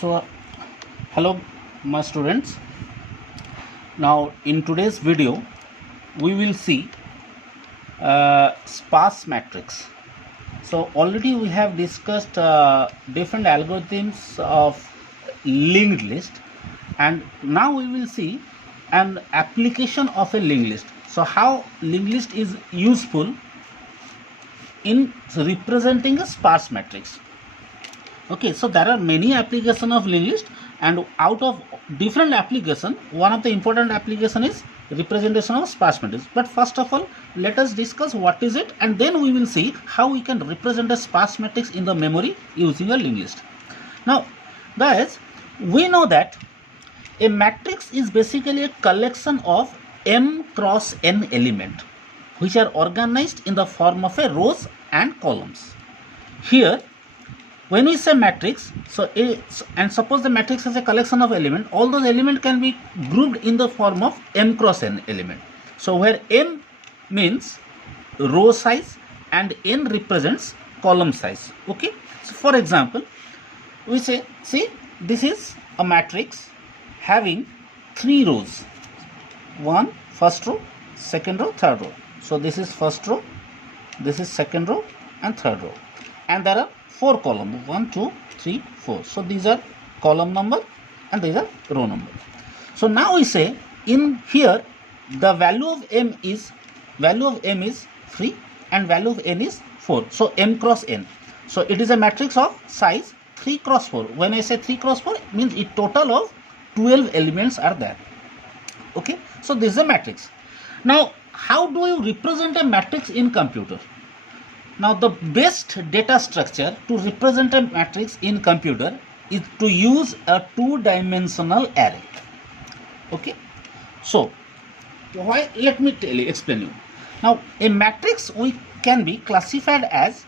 So, hello, my students. Now, in today's video, we will see sparse matrix. So, already we have discussed different algorithms of linked list, and now we will see an application of a linked list. So, how linked list is useful in representing a sparse matrix. Okay, so there are many applications of linked list, and out of different application, one of the important application is representation of sparse matrix. But first of all, let us discuss what is it, and then we will see how we can represent a sparse matrix in the memory using a linked list. Now, guys, we know that a matrix is basically a collection of m cross n element which are organized in the form of a rows and columns. Here, when we say matrix, and suppose the matrix has a collection of elements, all those elements can be grouped in the form of m cross n element. So where m means row size and n represents column size. Okay. So for example, we say, see, this is a matrix having 3 rows. First row, second row, third row. So this is first row, this is second row, and third row. And there are 4 columns, 1, 2, 3, 4. So these are column number and these are row number. So now we say in here the value of m is 3 and value of n is 4. So m cross n. So it is a matrix of size 3 cross 4. When I say 3 cross 4, it means a total of 12 elements are there. Okay. So this is a matrix. Now how do you represent a matrix in computer? Now the best data structure to represent a matrix in computer is to use a 2-dimensional array. Okay. So why? Let me explain you. Now a matrix can be classified as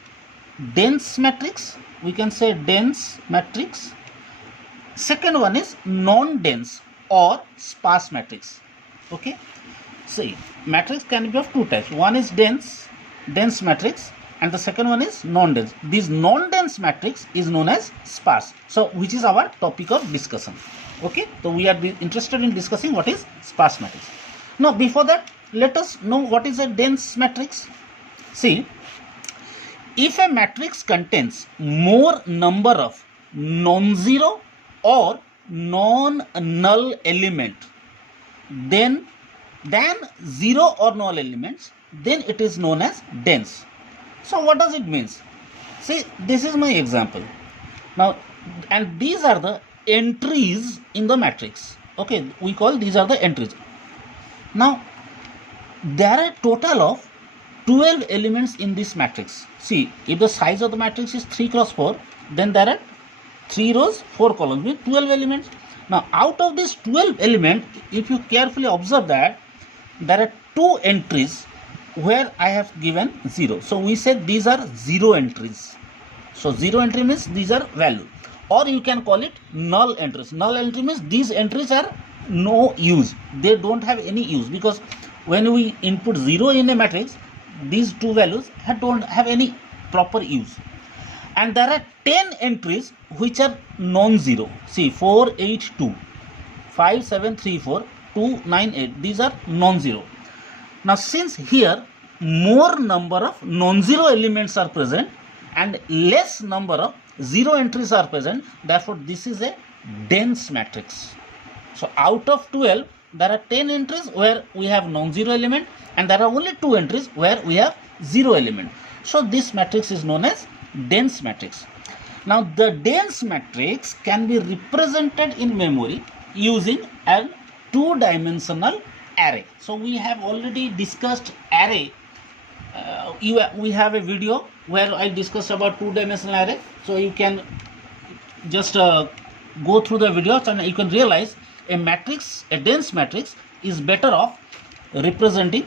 dense matrix. We can say dense matrix. Second one is non-dense or sparse matrix. Okay. See, matrix can be of 2 types. One is dense matrix, and the second one is non-dense. This non-dense matrix is known as sparse. So which is our topic of discussion. Okay. So we are interested in discussing what is sparse matrix. Now before that, let us know what is a dense matrix. See, if a matrix contains more number of non-zero or non-null element than 0 or null elements, then it is known as dense. So what does it mean? See, this is my example. Now, and these are the entries in the matrix. Okay, we call these are the entries. Now, there are a total of 12 elements in this matrix. See, if the size of the matrix is 3 cross 4, then there are 3 rows, 4 columns with 12 elements. Now, out of these 12 elements, if you carefully observe that, there are 2 entries where I have given 0. So we said these are 0 entries. So 0 entry means these are value, or you can call it null entries. Null entry means these entries are no use. They don't have any use, because when we input 0 in a matrix, these 2 values don't have any proper use. And there are 10 entries which are non-zero. See, 4, 8, 2, 5, 7, 3, 4, 2, 9, 8. These are non-zero. Now, since here more number of non-zero elements are present and less number of 0 entries are present, therefore this is a dense matrix. So out of 12, there are 10 entries where we have non-zero element, and there are only 2 entries where we have 0 element. So this matrix is known as dense matrix. Now the dense matrix can be represented in memory using a 2-dimensional array. So we have already discussed array. We have a video where I discussed about 2-dimensional array. So you can just go through the videos and you can realize a matrix, a dense matrix, is better off representing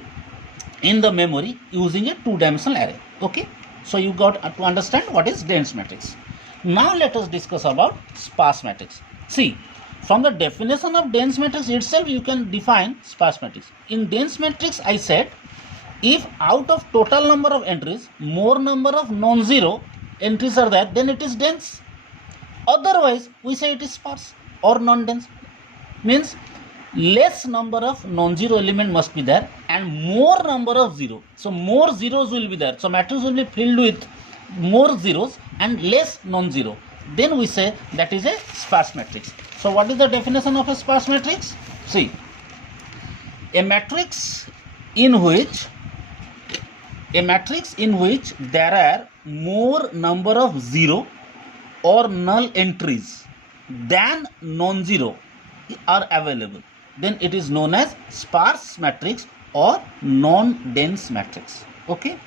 in the memory using a 2-dimensional array. Okay. So you got to understand what is dense matrix. Now let us discuss about sparse matrix. See, from the definition of dense matrix itself, you can define sparse matrix. In dense matrix, I said, if out of total number of entries, more number of non-zero entries are there, then it is dense. Otherwise, we say it is sparse or non-dense. Means less number of non-zero element must be there and more number of zero. So more zeros will be there. So matrix will be filled with more zeros and less non-zero. Then we say that is a sparse matrix. So what is the definition of a sparse matrix? See, a matrix in which there are more number of zero or null entries than non-zero are available, then it is known as sparse matrix or non-dense matrix. Okay,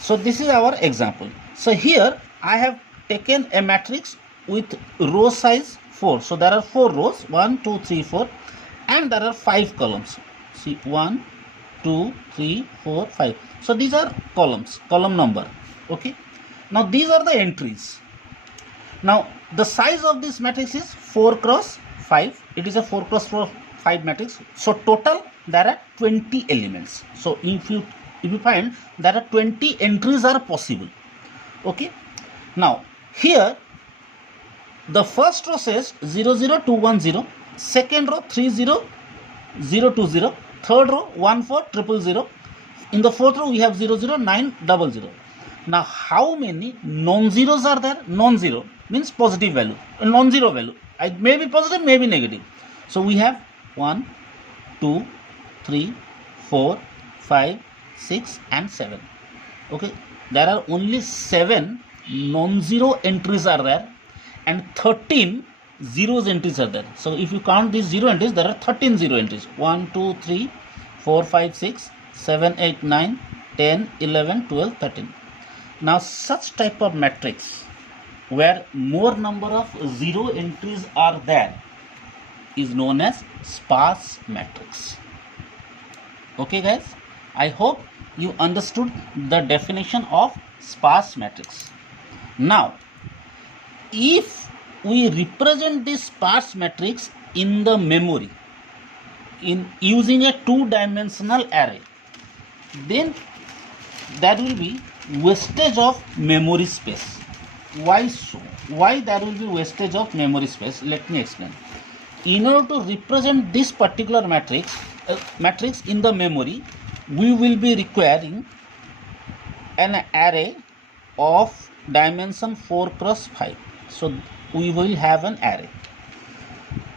so this is our example. So here I have taken a matrix with row size 4. So there are 4 rows, 1 2 3 4, and there are 5 columns. See, 1 2 3 4 5. So these are columns, column number. Okay, now these are the entries. Now the size of this matrix is 4 cross 5. It is a 4 cross 4 5 matrix. So total there are 20 elements. So if you find there are 20 entries are possible. Okay, now here the first row says 0 0 2 1 0, second row 3 0 0 2 0, third row 1 4 0 0. In the fourth row we have 0 0 9 0 0. Now how many non-zeros are there? Non-zero means positive value, non-zero value. It may be positive, may be negative. So we have 1 2 3 4 5 6 and 7. Okay, there are only 7 non-zero entries are there and 13 zeros entries are there. So if you count these zero entries, there are 13 zero entries. 1 2 3 4 5 6 7 8 9 10 11 12 13. Now such type of matrix where more number of zero entries are there is known as sparse matrix. Okay guys, I hope you understood the definition of sparse matrix. Now if we represent this sparse matrix in the memory in using a two-dimensional array, then there will be wastage of memory space. Why so? Why there will be wastage of memory space? Let me explain. In order to represent this particular matrix in the memory, we will be requiring an array of dimension 4 cross 5. So we will have an array,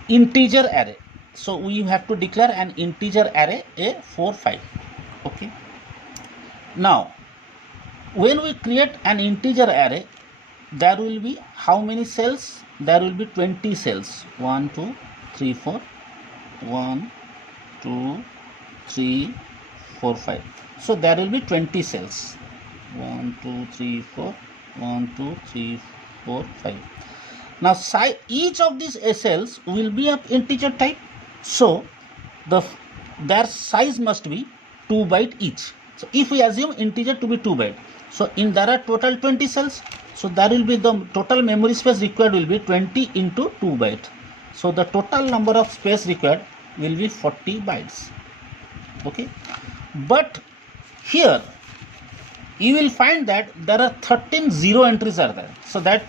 integer array. So we have to declare an integer array a 4 5. Okay, now when we create an integer array, there will be how many cells? There will be 20 cells. 1 2 3 4 1 2 3 4 5. So there will be 20 cells. 1 2 3 4 1 2 3 4 5. Now each of these cells will be of integer type. So their size must be 2 byte each. So if we assume integer to be 2 byte, so there are total 20 cells. So there will be the total memory space required will be 20 into 2 byte. So the total number of space required will be 40 bytes. Okay, but here you will find that there are 13 zero entries are there. So that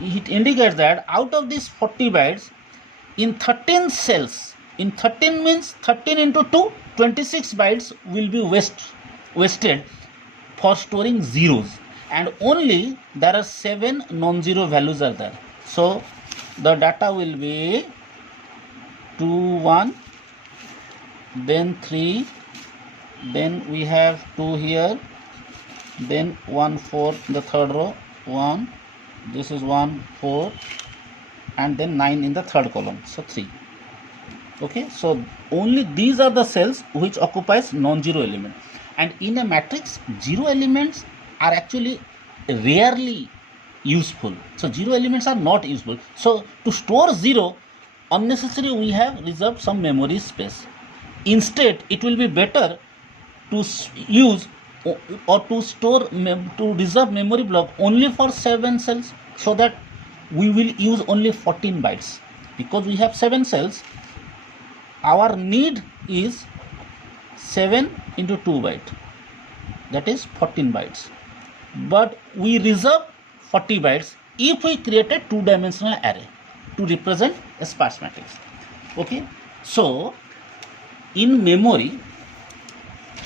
it indicates that out of these 40 bytes, in 13 cells, in 13 means 13 into 2, 26 bytes will be wasted for storing zeros, and only there are 7 non-zero values are there. So the data will be 2 1, then 3, then we have 2 here, then 1 4 in the third row, 1, this is 1 4, and then 9 in the third column, so 3. Okay, so only these are the cells which occupies non-zero element, and in a matrix zero elements are actually rarely useful. So zero elements are not useful. So to store zero, unnecessary we have reserved some memory space. Instead, it will be better to use or to store to reserve memory block only for 7 cells, so that we will use only 14 bytes. Because we have 7 cells, our need is 7 into 2 byte, that is 14 bytes. But we reserve 40 bytes if we create a two-dimensional array to represent a sparse matrix. Okay, so in memory,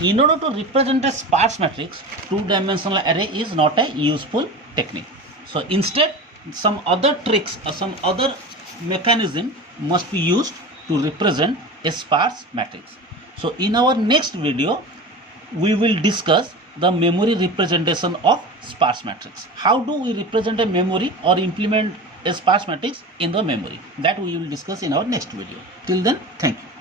in order to represent a sparse matrix, two-dimensional array is not a useful technique. So instead, some other tricks or some other mechanism must be used to represent a sparse matrix. So in our next video, we will discuss the memory representation of sparse matrix. How do we represent a memory or implement a sparse matrix in the memory? That we will discuss in our next video. Till then, thank you.